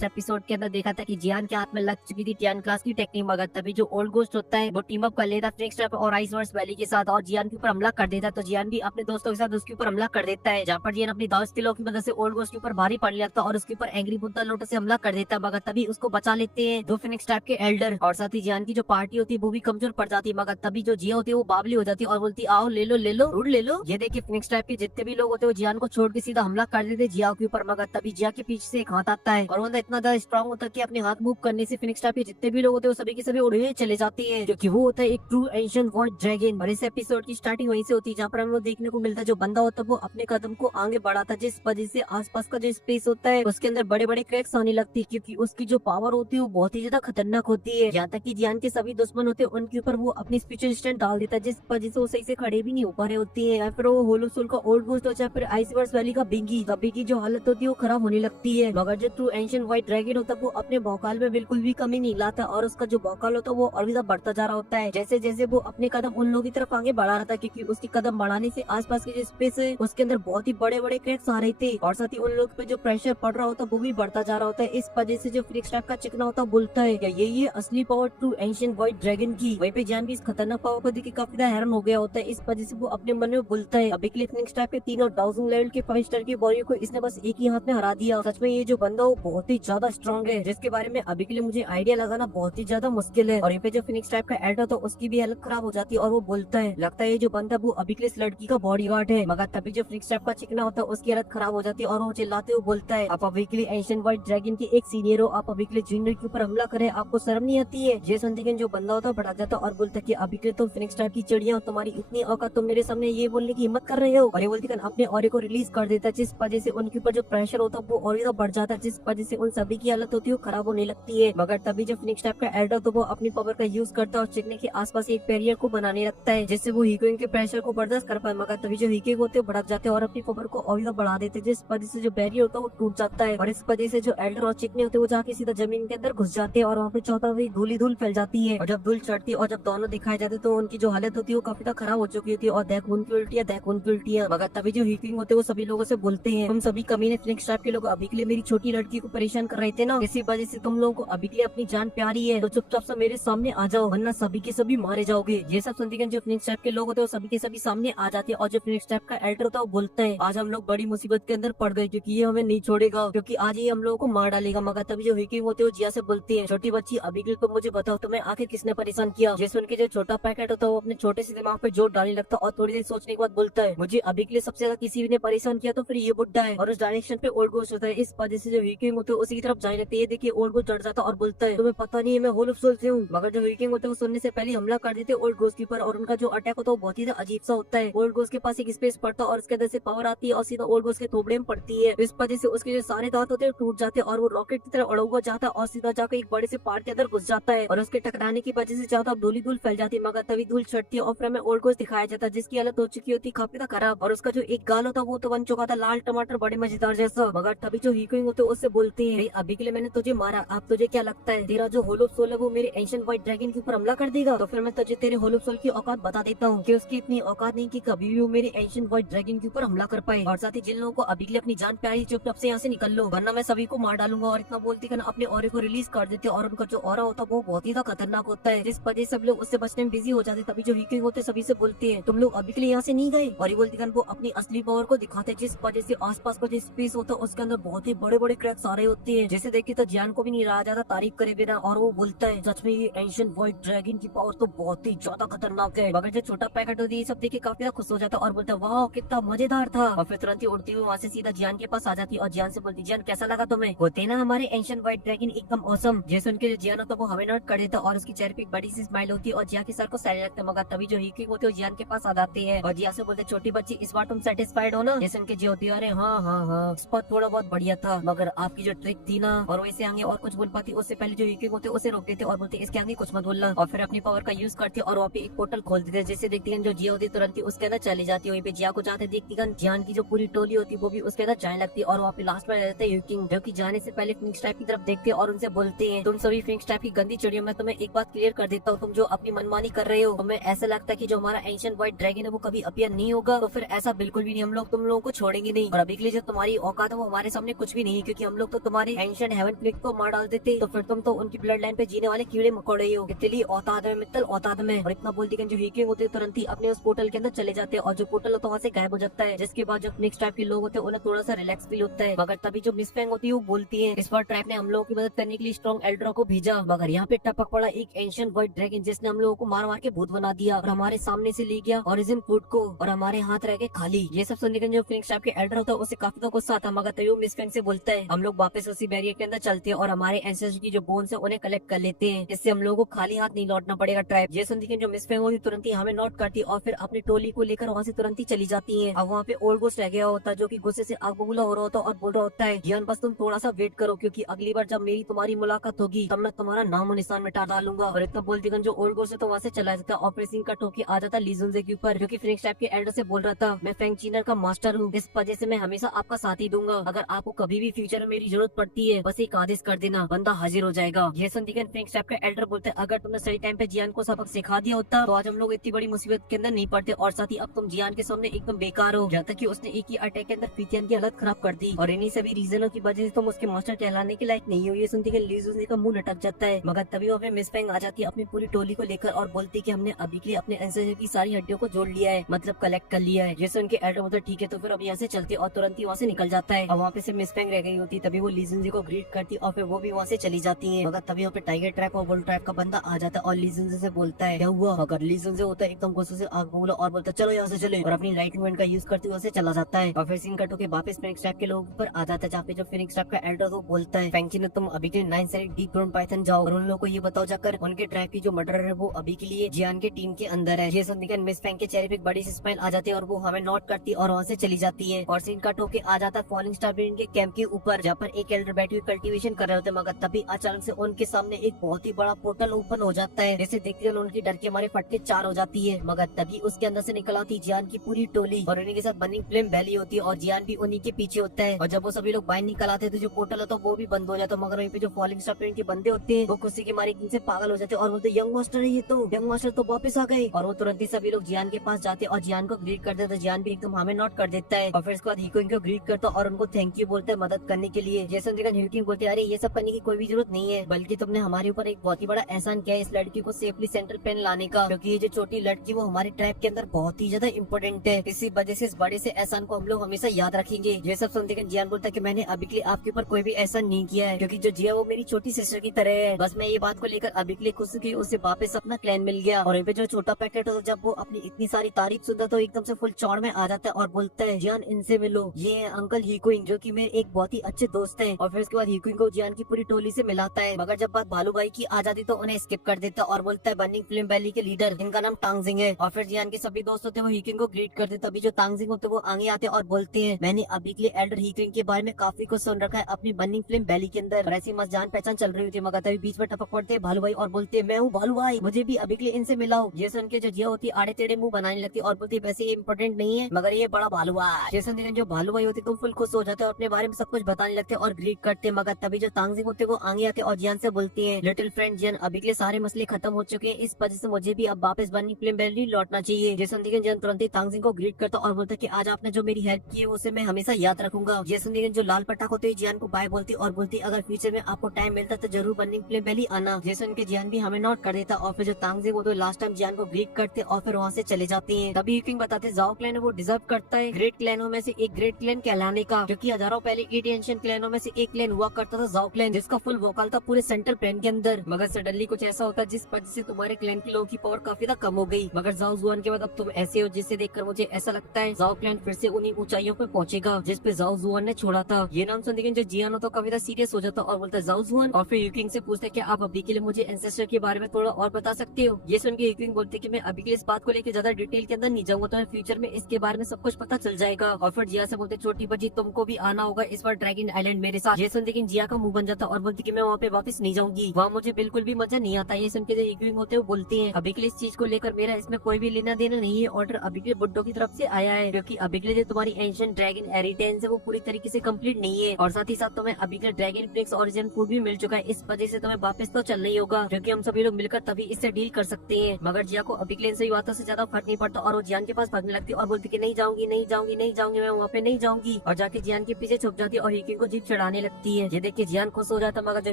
Last episode के अंदर देखा था कि जियान के हाथ में लग चुकी थी टियान क्लास की टेक्निक, मगर तभी जो ओल्ड गोस्ट होता है वो टीम अप कर लेता फिनिक्स ट्रैप और आइसवर्स वैली के साथ और जियान के ऊपर हमला कर देता। तो जियान भी अपने दोस्तों के साथ उसके ऊपर हमला कर देता है, जहाँ पर जियान अपनी दाउस किलो की मदद से ओल्ड गोस्ट के ऊपर भारी पड़ जाता और उसके ऊपर एंग्री बुद्धा लोटस से हमला कर देता, मगर तभी उसको बचा लेते हैं दो फिनिक्स ट्रैप के एल्डर। और साथ ही जियान की जो पार्टी होती है वो भी कमजोर पड़ जाती है, मगर तभी जो जिया होती है वो बावली हो जाती है और बोलती आओ ले लो ले लो रूट ले लो। ये देखिए फिनिक्स ट्रैप के जितने भी लोग होते हैं वो जियान को छोड़ के सीधा हमला कर देते जिया के ऊपर, मगर तभी जिया के पीछे से एक हाथ आता है और वो इतना ज्यादा स्ट्रॉन्ग होता है कि अपने हाथ मूव करने से फिनिक्स ट्रैप के जितने भी लोग होते हैं वो सभी के सभी उड़े चले जाते हैं, जो कि वो होता है एक ट्रू एंशिएंट वॉइड ड्रैगन। और इस एपिसोड की स्टार्टिंग वहीं से होती है, जहाँ पर हमें देखने को मिलता है जो बंदा होता है वो अपने कदम को आगे बढ़ाता है, जिस वजह से आसपास का जो स्पेस होता है उसके अंदर बड़े बड़े क्रैक्स आने लगती है, क्योंकि उसकी जो पावर होती है वो बहुत ही ज्यादा खतरनाक होती है। यहाँ तक कि जियान के सभी दुश्मन होते हैं उनके ऊपर वो अपनी स्पिरिचुअल स्टैंड डाल देता है, जिस वजह से वो सही से खड़े भी नहीं हो पा रहे होती है। या फिर वो होलो सोल का ओल्ड गोस्ट हो, चाहे फिर आइसवर्स वैली का बिंगी की जो हालत होती है वो खराब होने लगती है। मगर जो ट्रू एंशिएंट व्हाइट ड्रैगन होता है वो अपने भौकाल में बिल्कुल भी कमी नहीं लाता और उसका जो भौकाल होता है वो और भी ज्यादा बढ़ता जा रहा होता है, जैसे जैसे वो अपने कदम उन लोगों की तरफ आगे बढ़ा रहा था, क्योंकि उसके कदम बढ़ाने से आसपास की जो स्पेस है उसके अंदर बहुत ही बड़े बड़े क्रैक्स आ रहे थे और साथ ही उन लोग पे जो प्रेशर पड़ रहा होता है वो भी बढ़ता जा रहा होता है। इस वजह से जो फिनिक्स ट्रैप का चिकना होता है बोलता है यही है असली power true ancient white dragon की। वहीं पे जान भी इस खतरनाक पावर को देख के काफी ज्यादा हैरान हो गया होता है, इस वजह से वो अपने मन में बोलता है अभी के लिए फिनिक्स ट्रैप के 3 और 1000 लेवल के 5 स्टार की वॉरियर को इसने बस एक ही हाथ में हरा दिया। सच में ये जो बंदा वो बहुत ही ज्यादा स्ट्रॉन्ग है, जिसके बारे में अभी के लिए मुझे आइडिया लगाना बहुत ही ज्यादा मुश्किल है। और यहाँ पे जो फिनिक्स ट्रैप का एल्डर तो उसकी भी हालत खराब हो जाती है और वो बोलता है लगता है ये जो बंदा वो अभी के लिए इस लड़की का बॉडीगार्ड है, मगर तभी जो फिनिक्स ट्रैप का चिकना होता है उसकी हालत खराब हो जाती है और वो चिल्लाते हुए बोलता है आप अभी के लिए एंशिएंट व्हाइट ड्रैगन के एक सीनियर हो, आप अभी के लिए जूनियर के ऊपर हमला करें, आपको शर्म नहीं आती है। जे सुनते जो बंदा होता है भड़क जाता और बोलता है कि अभी के लिए तो फिनिक्स ट्रैप की चिड़िया हो, तुम्हारी इतनी औकात तुम मेरे सामने ये बोलने की हिम्मत कर रहे हो। और ये बोलती अपने ऑरे को रिलीज कर देता है, जिस वजह से उनके ऊपर जो प्रेशर होता है वो और ज्यादा बढ़ जाता है, जिस वजह से उन सभी की हालत होती है वो खराब होने लगती है। मगर तभी जो फिनिक्स ट्रैप का एल्डर तो वो अपनी पावर का यूज करता है और चिकने के आसपास एक बैरियर को बनाने लगता है, जिससे वो हीकोइंग के प्रेशर को बर्दाश्त कर पाए। मगर तभी जो हीके होते हैं भड़क जाते हैं और अपनी पावर को और ज्यादा बढ़ा देते हैं, जिस वजह से जो बैरियर होता है वो टूट जाता है और इस वजह से जो एल्डर और चिकने होते हैं वो जाके सीधा जमीन के अंदर घुस जाते हैं और वहाँ पे चौथा भी धूल ही धूल फैल जाती है। और जब धूल चढ़ती है और जब दोनों दिखाई जाते तो उनकी जो हालत होती है वो काफी खराब हो चुकी होती है और देख उनकी उल्टियां देख उनकी उल्टियां। मगर तभी जो हीकिंग होते हैं वो सभी लोगों से बोलते हैं तुम सभी कमीने फिनिक्स ट्रैप के लोग अभी के लिए मेरी छोटी लड़की को परेशान कर रहे थे ना, इसी वजह से तुम लोगों को अभी के लिए अपनी जान प्यारी है, तो चुपचाप से मेरे सामने आ जाओ वरना सभी के सभी मारे जाओगे। ये सब सुनते जो फिनिक्स ट्रैप के लोग होते हैं वो सभी के सभी सामने आ जाते हैं और जो फिनिक्स ट्रैप का एल्डर होता है वो बोलता है आज हम लोग बड़ी मुसीबत के अंदर पड़ गए, क्योंकि ये हमें नहीं छोड़ेगा, क्योंकि आज ये हम लोगों को मार डालेगा। मगर तभी जो हीकिंग होते हैं वो जिया से बोलती है छोटी बच्ची अभी के लिए तो मुझे बताओ तुम्हें आखिर किसने परेशान किया। ये सुन के जो छोटा पैकेट होता है वो अपने छोटे से दिमाग पे जोर डालने लगता है और थोड़ी देर सोचने के बाद बोलता है मुझे अभी के लिए सबसे ज्यादा किसी ने परेशान किया तो फिर ये बुड्ढा है, और उस डायरेक्शन पे ओल्ड गोस्ट होता है। इस वजह से जो हीकिंग होते है उसी की तरफ जाने लगते है। देखिए ओल्ड गोस्ट डर जाता और बोलता है तुम्हें पता नहीं है मैं होल ऑफ सोल से हूँ। मगर जो हीकिंग होते है वो सुनने से पहले हमला कर देते ओल्ड गोस्ट के ऊपर और उनका जो अटैक होता है वो बहुत ही अजीब सा होता है। ओल्ड गोस्ट के पास एक स्पेस पड़ता है और उसके अंदर से पावर आती है और सीधा ओल्ड गोस्ट के थोबड़े में पड़ती है। इस वजह से उसके जो सारे दांत होते हैं टूट जाते हैं और वो रॉकेट की तरह उड़ा हुआ जाता है और सीधा जाकर एक बड़े से पार्ट के अंदर घुस जाता है और उसके टकराने की वजह से ज्यादा धूली धूल फैल जाती है। मगर तभी धूल छटती है और फिर हमें ओल्ड गोस्ट दिखाया जाता है जिसकी हालत हो चुकी होती काफी खराब और उसका जो एक गाल होता वो तो बन चुका था लाल टमाटर बड़े मजेदार जैसा। मगर तभी जो हीकिंग होते उससे बोलते हैं अभी के लिए मैंने तुझे मारा, अब तुझे क्या लगता है तेरा जो होल ऑफ सोल है वो मेरे एंशिएंट व्हाइट ड्रैगन के ऊपर हमला कर देगा? तो फिर मैं तुझे तेरे होल ऑफ सोल की औकात बता देता हूँ कि उसकी इतनी औकात नहीं कि कभी भी वो मेरे एंशिएंट व्हाइट ड्रैगन के ऊपर हमला कर पाए। और साथ ही जिन लोगों को अभी के लिए अपनी जान प्यारी चुपचाप से यहाँ से निकल लो वरना मैं सभी को मार डालूंगा। और इतना बोलती है अपने ऑरे को रिलीज कर देते और उनका जो ऑरा होता है वो बहुत ही खतरनाक होता है, जिस वजह से सब लोग उससे बचने में बिजी हो जाते। तभी जो हीकिंग होते सभी से बोलते हैं तुम लोग अभी के लिए यहाँ से नहीं गए, और ये बोलती वो अपनी असली पावर को दिखाते जिस वजह से आसपास का जो स्पेस होता है उसके अंदर बहुत ही बड़े बड़े क्रैक्स आ रहे होते हैं, जैसे देखिए तो जान को भी नहीं रहा जाता तारीफ करे बिना। और वो बोलता है सच में ये एंशिएंट व्हाइट ड्रैगन की पावर तो बहुत ही ज्यादा खतरनाक है। मगर जो छोटा पैकेट होती है सब देख के काफी खुश हो जाता है और बोलता है वाह कितना मजेदार था। और फिर तुरंत ही उड़ती हुई वहाँ से सीधा जियान के पास आ जाती है और जियान से बोलती जियान कैसा लगा तुम्हें? होते ना हमारे एंशिएंट व्हाइट ड्रैगन एकदम ऑसम। जैसे उनके जो जियान होता है वो हमें नोट कर देता और उसकी चेहरे पे एक बड़ी सी स्माइल होती है और जिया के सर को सहने लगता है। मगर तभी जो हीकिंग होती है जियान के पास आ जाती है और जिया से बोलते छोटी बच्ची इस बार तुम सेटिस्फाइड हो ना? जैसे उनके जी होती है अरे हाँ हाँ हाँ इस बार थोड़ा बहुत बढ़िया था, मगर आपकी जो ट्रिक थी ना, और वैसे आगे और कुछ बोल पाती उससे पहले जो हीकिंग होते उसे रोक देते और बोलते इसके आगे कुछ मत बोलना। और फिर अपनी पावर का यूज करते और वहाँ पे एक पोर्टल खोल देते जैसे देखती है जो जिया होती है तुरंत ही उसके अंदर चली जाती है। वहीं पे जिया को जाते देखती है जियान की जो पूरी टोली होती है वो भी उसके अंदर जाने लगती है और वहाँ पे लास्ट में रहते हैं हीकिंग जो की जाने से पहले फिनिक्स ट्रैप की तरफ देखते और उनसे बोलते हैं तुम सभी फिनिक्स ट्रैप की गंदी चिड़ियों में तुम्हें एक बात क्लियर कर देता हूँ, तुम जो अपनी मनमानी कर रहे हो तुम्हें ऐसा लगता है कि जो हमारा एंशिएंट व्हाइट ड्रैगन है वो कभी अपीयर नहीं होगा, तो फिर ऐसा बिल्कुल भी नहीं, हम लोग तुम लोगों को छोड़ेंगे नहीं। और अभी के लिए जो तुम्हारी औकात है वो हमारे सामने कुछ भी नहीं, क्योंकि हम लोग तो तुम्हारे हमारे एंशिएंट हेवन प्लेग को मार डाल देते तो फिर तुम तो उनकी ब्लड लाइन पे जीने वाले कीड़े मकोड़े ही हो। इतनी औताद में मित्तल औताद में। और इतना बोलती जो हीकिंग होते तुरंत ही अपने उस पोर्टल के अंदर चले जाते हैं और जो पोर्टल होता है वहाँ से गायब हो जाता है। जिसके बाद जो नेक्स्ट टाइप के लोग होते हैं उन्हें थोड़ा सा रिलैक्स फील होता है। मगर तभी जो मिस फेंग होती है वो बोलती है इस बार ट्राइब ने हम लोगों की मदद करने के लिए स्ट्रॉन्ग एल्ड्रा को भेजा, मगर यहाँ पे टपक पड़ा एक एंशिएंट व्हाइट ड्रैगन जिसने हम लोगों को मार मार के भूत बना दिया और हमारे सामने से ले गया ओरिजिन फूड को और हमारे हाथ रह गए खाली। ये सब सुनने के जो फिनिक्स टाइप के एल्डर होता है उसे काफी तो गुस्सा आता, मगर तभी वो मिस फेंग से बोलता है हम लोग वापस उसी बैरियर के अंदर चलते हैं और हमारे एंसेस्टर की जो बोन्स है उन्हें कलेक्ट कर लेते हैं। इससे हम लोगों को खाली हाथ नहीं लौटना पड़ेगा ट्राइब। ये सुनती है जो मिस फेंग होती तुरंत ही हमें नोट करती और फिर अपनी टोली को लेकर वहाँ से तुरंत ही चली जाती है। अब वहाँ पे ओल्ड गोस्ट रह गया होता है जो की गुस्से से आग बबूला हो रहा होता और बोल रहा होता है जियान बस तुम थोड़ा सा वेट करो क्योंकि अगली बार जब मेरी तुम्हारी मुलाकात होगी तब मैं तुम्हारा नाम और निशान मिटा डालूंगा। और इतना बोलती जो ओल्ड गोस्ट है तो वहाँ से चला जाता ऑपरेशन कट होके आ जाता लीजुनजे के ऊपर, जो कि फिनिक्स टाइप के एल्डर से बोल रहा था मैं फेंग चीनर का मास्टर हूँ, इस वजह से मैं हमेशा आपका साथ ही दूंगा। अगर आपको कभी भी फ्यूचर में मेरी जरूरत पड़ती है बस एक आदेश कर देना, बंदा हाजिर हो जाएगा। ये सुन के फिनिक्स टाइप का एल्डर बोलते अगर तुमने सही टाइम पे जियान को सबक सिखा दिया होता तो आज हम लोग इतनी बड़ी मुसीबत के अंदर नहीं पड़ते और साथ ही अब तुम जियान के सामने एकदम बेकार हो। जहाँ तक कि उसने एक ही अटैक के अंदर फितियान की हालत खराब कर दी और इन्हीं सभी रीजनों की वजह से तुम उसके मास्टर कहलाने के लायक नहीं हो। ये सुनते लीजुनजे का मुंह लटक जाता है, मगर तभी वो मिस फेंग आ जाती है अपनी पूरी टोली को लेकर और बोलती कि हमने अभी के लिए अपने एंसेस्टर की सारी हड्डियों को जोड़ लिया है, मतलब कलेक्ट कर लिया है। जैसे उनके एल्डर मतलब ठीक है तो फिर अब यहाँ से चलते और तुरंत ही वहाँ से निकल जाता है। और वहाँ पे से मिस फेंग रह गई होती तभी वो लीजुनजे को ग्रीट करती और फिर वो भी वहाँ से चली जाती है। मगर तभी वहाँ पे टाइगर ट्रैप और बुल ट्रैप का बंदा आ जाता है और लीजुनजे से बोलता है क्या हुआ। मगर लीजुनजे होता है एकदम गुस्से से आग बबूला और बोलता है चलो यहाँ से चले और अपनी लाइटनिंग विंड का यूज करते हुए से चला जाता है। और फिर सीन कट होके वापस फिनिक्स टाइप के लोगों पर आ जाता है जहाँ पे जो फिनिक्स टाइप का एल्डर वो बोलता है फेंग चीनर तुम अभी के 9 साइड डीप ग्राउंड पाइथन जाओ और उन लोगों को ये बताओ जाकर उनके ट्राइब की जो मर्डरर है वो अभी के लिए जियान के टीम के अंदर है। ये सुनकर मिस फेंग के चेहरे पे एक बड़ी सी स्माइल आ जाती है और वो हमें नोट करती और वहाँ से चली जाती है। और सीन कट होके आ जाता है फॉलिंग स्टार ब्रेन के कैंप के ऊपर जहाँ पर एक एल्डर बैठी हुई कल्टीवेशन कर रहे होते, मगर तभी अचानक से उनके सामने एक बहुत ही बड़ा पोर्टल ओपन हो जाता है जिसे देखते हुए उनकी डर के हमारे फटके 4 हो जाती है। मगर तभी उसके अंदर से निकल आती जियान की पूरी टोली और उन्हीं के साथ बर्निंग फ्लेम वैली होती है और जियान भी उन्हीं के पीछे होता है। और जब वो सभी लोग बाहर निकल आते हैं तो जो पोर्टल होता है वो भी बंद हो जाता है, मगर वहीं पे जो फॉलिंग स्टार ब्रेन के बंदे होते हैं वो खुशी के मारे इनसे पागल हो जाते हैं और बोलते यंग मास्टर है ये तो, यंग मास्टर तो वापस आ गए। और वो तुरंत ही सभी लोग जियान के पास जाते हैं और जियान को ग्रीट करते हैं तो जियान भी एकदम हमें नोट कर देता है और फिर उसके बाद हिको इनको ग्रीट करता है और उनको थैंक यू बोलते हैं मदद करने के लिए। जैसे हिल्किंग बोलते हैं अरे ये सब करने की कोई भी जरूरत नहीं है, बल्कि तुमने हमारे ऊपर एक बहुत ही बड़ा एहसान किया है इस लड़की को सेफली सेंट्रल पेन लाने का, क्योंकि ये जो छोटी लड़की वो हमारे ट्राइब के अंदर बहुत ही ज्यादा इम्पोर्टेंट है। इसी वजह से इस बड़े से एहसान को हम लोग हमेशा याद रखेंगे। ये सब सुनते जियान बोलता है कि मैंने अभी के लिए आपके ऊपर कोई भी एहसान नहीं किया है, क्योंकि जो जिया वो मेरी छोटी सिस्टर की तरह है। बस मैं ये बात को लेकर अभी के लिए खुश हूँ कि उसे वापस अपना क्लैन मिल गया। और जो छोटा पैकेट हो जब वो अपनी इतनी सारी तारीफ सुनता तो एकदम से फुल चौड़ में आ जाता है और बोलता है जियान इनसे मिलो, ये है अंकल हिकोइंग जो कि मेरे एक बहुत ही अच्छे दोस्त हैं। और फिर उसके बाद हिकोइंग को जियान की पूरी टोली से मिलाता है, मगर जब बात भालू भाई की आ जाती तो उन्हें स्किप कर देता और बोलता है बर्निंग फ्लेम वैली के लीडर इनका नाम टांगजिंग है। और फिर जियान के सभी दोस्त होते हैं वो हिकोइंग को ग्रीट करते, तभी जो टांगजिंग होते हैं वो आगे आते और बोलते हैं मैंने अभी के लिए एल्डर हिकोइंग के बारे में काफी कुछ सुन रखा है अपनी बर्निंग फ्लेम वैली के अंदर। और ऐसी मस्त जान पहचान चल रही थी, मगर तभी बीच में टपक पड़ते हैं भालू भाई और बोलते हैं मैं हूँ भालू भाई, मुझे भी अभी के लिए इनसे मिलाओ। ये सुन के जो जिया होती है आड़े टेढ़े मुंह बनाने लगती और बोलती वैसे ये इम्पोर्टेंट नहीं है मगर ये बड़ा भालू भाई। जैसे जो भालू भाई होती तो फुल खुश हो जाते और अपने बारे में सब कुछ बताने लगते और ग्रीट करते, मगर तभी जो तांगजिंग होते वो आगे आते और जियान से बोलती है लिटिल फ्रेंड जियान अभी के लिए सारे मसले खत्म हो चुके हैं, इस वजह से मुझे भी अब वापस बर्निंग फ्लेम वैली लौटना चाहिए। जैसे जियान तुरंत ही तांगजिंग को ग्रीट करता और बोलता कि आज आपने जो मेरी हेल्प की है उसे मैं हमेशा याद रखूंगा। जैसे जो लाल पटाख होते जियान को बाय बोलती और बोलती अगर फ्यूचर में आपको टाइम मिलता तो जरूर बर्निंग फ्लेम वैली आना। जैसे उनके जियान भी हमें नोट कर देता और फिर जो तांगजिंग वो तो लास्ट टाइम जियान को ग्रीट करते और फिर वहाँ से चले जाते हैं। तभी हिकोइंग बताते जाओ क्लैन वो डिजर्व करता है ग्रेट क्लैनों में से एक ग्रेट क्लैन कहलाने का, क्योंकि हजारों पहले 8 एंशिएंट क्लैनों में से एक क्लैन हुआ करता था जाओ क्लैन, जिसका फुल वोकल था पूरे सेंट्रल प्लेन के अंदर। मगर सडनली कुछ ऐसा होता है जिस वजह से तुम्हारे क्लैन के लोगों की पावर काफी ज्यादा कम हो गई। मगर जाओ जुआन के बाद अब तुम ऐसे हो जिसे देखकर मुझे ऐसा लगता है जाओ क्लैन फिर से उन्हीं ऊंचाइयों पे पहुंचेगा जिस पे जाओ जुआन ने छोड़ा था। ये नाम सुनते जो जियान तो काफी सीरियस हो जाता और बोलता है जाओ जुआन। और फिर हिकोइंग से पूछते कि आप अभी के लिए मुझे एंसेस्टर के बारे में थोड़ा और बता सकते हो। ये सुन के हिकोइंग बोलते कि मैं अभी के लिए इस बात को लेकर ज्यादा डिटेल के अंदर नहीं जाऊंगा, तो फ्यूचर में इसके बारे में सब कुछ पता चल जाएगा। और फिर जिया से बोलते छोटी बच्ची तुमको भी आना होगा इस बार ड्रैगन आइलैंड मेरे साथ। ये सुन लेकिन जिया का मुंह बन जाता और बोलती कि मैं वहाँ पे वापस नहीं जाऊंगी, वहाँ मुझे बिल्कुल भी मजा नहीं आता। ये सुन के जो हिकोइंग होते हैं वो बोलते हैं अभी के लिए इस चीज को लेकर मेरा इसमें कोई भी लेना देना नहीं है, ऑर्डर अभी के लिए बुड्ढो की तरफ से आया है, क्योंकि अभी के लिए जो तुम्हारी एंशिएंट ड्रैगन हेरिटेज है वो पूरी तरीके से कंप्लीट नहीं है। और साथ ही साथ तुम्हें अभी के लिए ड्रैगन फ्लेक्स ओरिजिन फूड भी मिल चुका है, इस वजह से तुम्हें वापस तो चलना ही होगा, क्योंकि हम सभी लोग मिलकर तभी इससे डील कर सकते हैं। मगर जिया को अभी के लिए इन सभी बातों से ज्यादा फर्क नहीं पड़ता और वो जियान के पास भागने लगती और बोलती कि नहीं जाऊंगी नहीं जाऊंगी नहीं जाऊंगी, मैं वहाँ पे नहीं जाऊंगी। और जाके जियान के पीछे छुप जाती और हिकोइंग को जीप चढ़ाने करने लगती है। ये देख के जियान खुश हो जाता है, मगर जो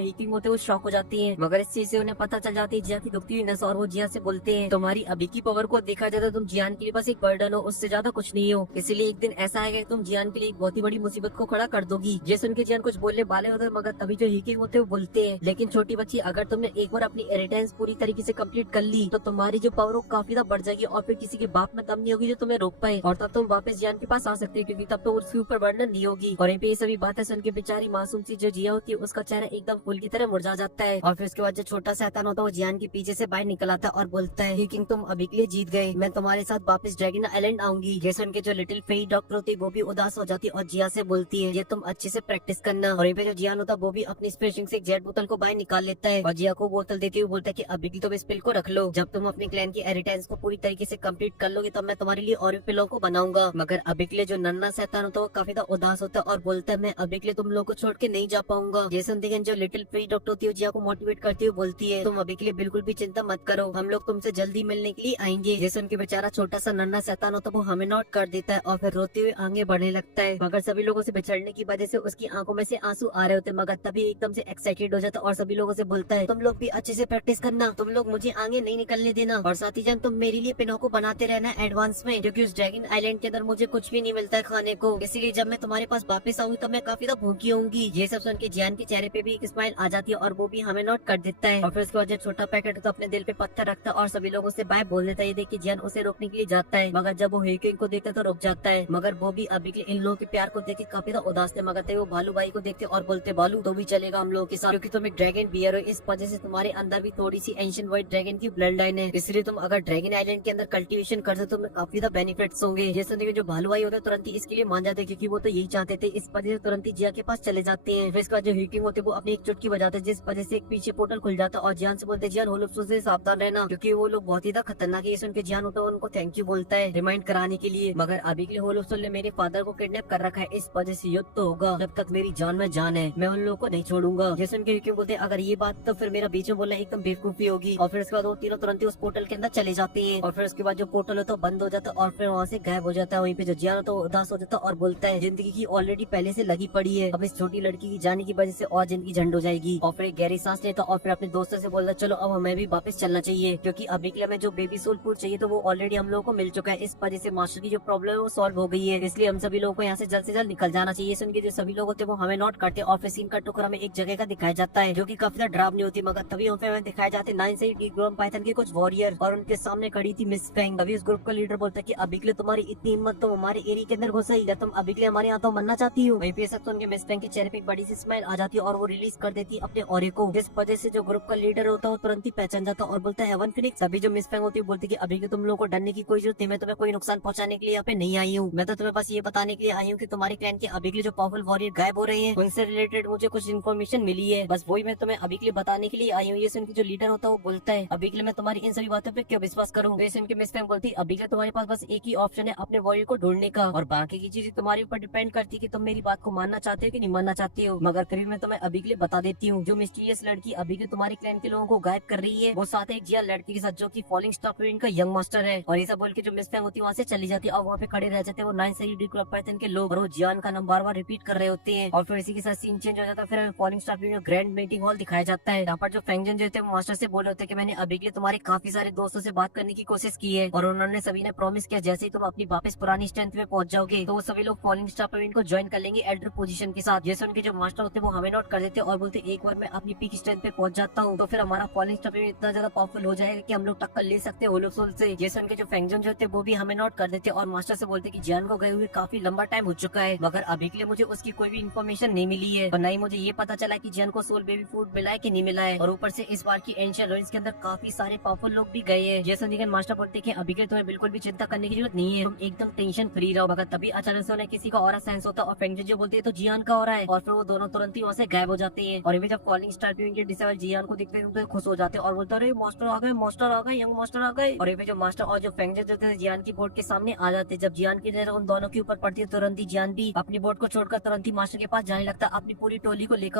हीकिंग होते हैं वो शॉक हो जाती है। मगर इस चीज से उन्हें पता चल जाती है जिया की दुखती हुई नस, और वो जिया से बोलते हैं तुम्हारी अभी की पावर को देखा जाए तो तुम जियान के लिए बस एक बर्डन हो, उससे ज्यादा कुछ नहीं हो। इसीलिए एक दिन ऐसा आएगा कि तुम जियान के लिए एक बहुत ही बड़ी मुसीबत को खड़ा कर दोगी। ये सुन के जियान कुछ बोलने वाले होते हैं, मगर तभी जो हीकिंग होते हैं वो बोलते हैं लेकिन छोटी बच्ची, अगर तुमने एक बार अपनी इरिटेंस पूरी तरीके से कंप्लीट कर ली तो तुम्हारी जो पावर काफी ज्यादा बढ़ जाएगी और फिर किसी के बाप में दम नहीं होगी जो तुम्हें रोक पाए, और तब तुम वापस जियान के पास आ सकते हो क्योंकि तब तो उसके ऊपर बर्डन नहीं होगी। और ये सभी बातें सुन के बेचारी मासूम सी जो जिया होती है उसका चेहरा एकदम फूल की तरह मुरझा जाता है। और फिर उसके बाद जो छोटा शैतान होता है वो जियान के पीछे से बाहर निकल आता है और बोलता है हीकिंग तुम अभी के लिए जीत गए, मैं तुम्हारे साथ वापस ड्रैगन आइलैंड आऊंगी। ये सुन के जो लिटिल फेई डॉक्टर होती है वो भी उदास हो जाती है और जिया से बोलती है ये तुम अच्छे से प्रैक्टिस करना। और जो जियान होता है वो भी अपनी स्पेसिंग से एक जेट बोतल को बाहर निकाल लेता है और जिया को बोतल देते हुए बोलता है कि अभी की तुम इस पिल को रख लो, जब तुम अपने क्लैन की एरिटेंस को पूरी तरीके से कंप्लीट कर लोगे तब मैं तुम्हारे लिए और भी पिलों को बनाऊंगा। मगर अभी के लिए जो नन्ना शैतान होता है वो काफी ज्यादा उदास होता है और बोलता है मैं अभी के लिए तुम लोगों को छोड़ के नहीं जा पाऊंगा। ये सुनते ही जो लिटिल फेई डॉक्टर होती है जिया को मोटिवेट करती हुई बोलती है तुम अभी के लिए बिल्कुल भी चिंता मत करो, हम लोग तुमसे जल्दी मिलने के लिए आएंगे। ये सुन के बेचारा छोटा सा नन्ना शैतान होता है वो हमें नोट कर देता है और फिर रोते हुए आगे बढ़ने लगता है। मगर सभी लोगों से बिछड़ने की वजह से उसकी आंखों में से आंसू आ रहे होते, मगर तभी एकदम से एक्साइटेड हो जाता और सभी लोगों से बोलता है तुम लोग भी अच्छे से प्रैक्टिस करना, तुम लोग मुझे आगे नहीं निकलने देना, और साथ ही जान तुम मेरे लिए पिनों को बनाते रहना एडवांस में, क्योंकि उस ड्रैगन आइलैंड के अंदर मुझे कुछ भी नहीं मिलता है खाने को, इसीलिए जब मैं तुम्हारे पास वापस आऊंगी तब मैं काफी ज्यादा भूखी होंगी। ये सब सुन के जियान के चेहरे पे भी एक स्माइल आ जाती है और वो भी हमें नोट कर देता है। और फिर उसके बाद छोटा पैकेट तो अपने दिल पे पत्थर रखता है और सभी लोगों से बाय बोल देता है। ये देख के जियान उसे रोकने के लिए जाता है, मगर जब वो हीकिंग को देखता है तो रुक जाता है। मगर वो भी अभी के इन लोगों के प्यार को देख के काफी ज्यादा उदास थे, मगर वो भालू भाई को देखते और बोलते बालू तो भी चलेगा हम लोगों के साथ, क्योंकि तुम एक ड्रैगन बियर हो, इस वजह से तुम्हारे अंदर भी थोड़ी सी एंशिएंट व्हाइट ड्रैगन की ब्लड लाइन है, इसलिए तुम अगर ड्रैगन आइलैंड के अंदर कल्टीवेशन करते तो तुम्हें काफी ज्यादा बेनिफिट्स होंगे। जैसे देखिए जो भालू भाई होते हैं तुरंत ही इसके लिए मान जाते हैं क्योंकि वो तो यही चाहते थे, इस वजह से तुरंत ही जिया के पास चले जाते हैं। फिर इसके बाद जो हीकिंग होते वो अपनी एक चुटकी बजाते हैं जिस वजह से एक पीछे पोर्टल खुल जाता है और जियान से बोलते हैं जियान होलोप्सो से सावधान रहना क्योंकि वो लोग बहुत ही खतरनाक है। ये सुन के जियान होता है उनको थैंक यू बोलता है रिमाइंड कराने के लिए, मगर अभी के लिए होलोप्सो ने मेरे फादर को किडनैप कर रखा है, इस वजह से युद्ध तो होगा, जब तक मेरी जान में जान है मैं उन लोगों को नहीं छोड़ूंगा। ये सुन के हीकिंग बोलते हैं अगर ये बात तो फिर मेरा बीच में बोलना एकदम बेवकूफी होगी। और फिर उसके बाद वो तीनों तुरंत ही उस पोर्टल के अंदर चले जाते हैं और फिर उसके बाद जो पोर्टल होता है बंद हो जाता है और फिर वहाँ से गायब हो जाता है। वहीं पे जो जियान होता है उदास हो जाता है और बोलता है जिंदगी की ऑलरेडी पहले से लगी पड़ी है, अब इस छोटी लड़की की जाने की वजह से और जिंदगी झंड हो जाएगी। और फिर एक गहरी सांस लेता और फिर अपने दोस्तों से बोलता चलो अब हमें भी वापस चलना चाहिए क्योंकि अभी के लिए हमें जो बेबी सोल फूड चाहिए तो वो ऑलरेडी हम लोगों को मिल चुका है, इस वजह से मास्टर की जो प्रॉब्लम है वो सॉल्व हो गई है, इसलिए हम सभी लोगों को यहाँ से जल्द निकल जाना चाहिए। सुन के जो सभी लोग होते हैं वो हमें नोट करते हैं और फिर सीन का टुकड़ा हमें एक जगह का दिखाया जाता है जो की काफी ज्यादा डरावनी होती है, मगर तभी वहाँ पे हमें दिखाए जाते 9 से ग्रोम पाइथन के कुछ वॉरियर और उनके सामने खड़ी थी मिस फैंग। तभी उस ग्रुप का लीडर बोलता है कि अभी के लिए तुम्हारी इतनी हिम्मत तो हमारे एरिया के अंदर घुस आई, या तुम अभी के लिए हमारे यहाँ तो मरना चाहती हो। वहीं पे सब तो उनके मिस फैंग के चेहरे पे एक बड़ी सी स्माइल आ जाती है और वो रिलीज कर देती है अपने ऑरे को, जिस वजह से जो ग्रुप का लीडर होता है वो तुरंत ही पहचान जाता है और बोलता है हेवन फिनिक्स। तभी जो मिस फैंग होती है बोलती है कि अभी के तुम लोगों को डरने की कोई जरूरत नहीं, मैं तुम्हें कोई नुकसान पहुंचाने के लिए यहाँ पे नहीं आई हूँ, मैं तो तुम्हें बस ये बताने के लिए आई हूँ कि तुम्हारे क्लैन के अभी के लिए जो पावरफुल वॉरियर गायब हो रहे हैं उनसे रिलेटेड मुझे कुछ इन्फॉर्मेशन मिली है, बस वही मैं तुम्हें अभी के लिए बताने के लिए आई हूँ। ये सुन के जो लीडर होता है वो बोलता है अभी के लिए मैं तुम्हारी इन सभी बातों पे क्यों विश्वास करूँ। ये सुन के मिस फैंग बोलती है अभी के लिए तुम्हारे पास बस एक ही ऑप्शन है अपने वॉरियर को ढूंढने का, और बाकी की चीजें तुम्हारे ऊपर डिपेंड करती है कि तुम मेरी बात को मानना चाहते हो कि नहीं मानना चाहते हो। मगर फिर भी मैं तुम्हें अभी के लिए बता देती हूँ जो मिस्टीरियस लड़की अभी के तुम्हारे क्लैन के लोगों को गायब कर रही है वो साथ एक जिया लड़की के साथ जो की फॉलिंग स्टार क्वीन का यंग मास्टर है। और ऐसा बोल के जो मिस फैंग होती है वहाँ से चली जाती है और वहाँ पे खड़े रह जाते हैं वो 9 से के लोग और वो जियान का नाम बार-बार रिपीट कर रहे होते हैं। और फिर इसी के साथ सीन चेंज हो जाता है, फिर हमें फॉलिंग स्टार क्वीन का ग्रैंड मीटिंग हॉल दिखाया जाता है। यहाँ पर जो फैंगजन जो थे वो मास्टर से बोल रहे होते हैं कि मैंने अभी के लिए तुम्हारे काफी सारे दोस्तों से बात करने की कोशिश की है और उन्होंने सभी ने प्रॉमिस किया जैसे ही तुम अपनी वापस पुरानी स्ट्रेंथ में पहुंच जाओगे तो वो सभी लोग फॉलिंग स्टार क्वीन को ज्वाइन कर लेंगे एल्डर पोजीशन के साथ। जैसे उनके जो मास्टर होते हैं वो हमें नोट कर देते हैं और बोलते एक बार मैं अपनी पीक स्ट्रेंथ पे पहुंच जाता हूँ तो फिर हमारा फॉलिंग स्टार क्वीन इतना ज्यादा पावरफुल हो जाएगा कि हम लोग टक्कर ले सकते हैं होलोसोल से। जैसे उनके जो फैंगजन जो होते हैं वो भी हमें नोट कर देते हैं और मास्टर से बोलते कि जियान को गए हुए काफी लंबा टाइम हो चुका है, मगर अभी के लिए मुझे उसकी कोई भी इन्फॉर्मेशन नहीं मिली है और न ही मुझे ये पता चला कि जियान को सोल बेबी फूड मिला है कि नहीं मिला है। और ऊपर से इस बार की एंशिएंट रूइंस के अंदर काफी सारे पावरफुल लोग भी गए हैं। जैसे निगन मास्टर बोलते हैं अभी के तुम्हें बिल्कुल भी चिंता करने की जरूरत नहीं है, तुम एकदम टेंशन फ्री रहो। मगर तभी अचानक से उन्हें किसी का ऑरा सेंस होता है और फैंगजन जो बोलते हैं तो जियान का ऑरा है और फिर वो दोनों तुरंत ही वहाँ से गायब हो जाते हैं। और जब फॉलिंग स्टार क्वीन के डिसेबल जियान को देखते हैं तो खुश हो जाते हैं और बोलते हैं मास्टर आ गए, मास्टर आ गए, यंग मास्टर आ गए। और जो मास्टर और जो फैंगजन जो थे जियान की बोर्ड के सामने आ जाते हैं। जब जियान की नजर उन दोनों के ऊपर पड़ती है तुरंत ही जियान भी अपनी बोर्ड को छोड़कर तुरंत ही मास्टर के पास जाने लगता है अपनी पूरी टोली को लेकर।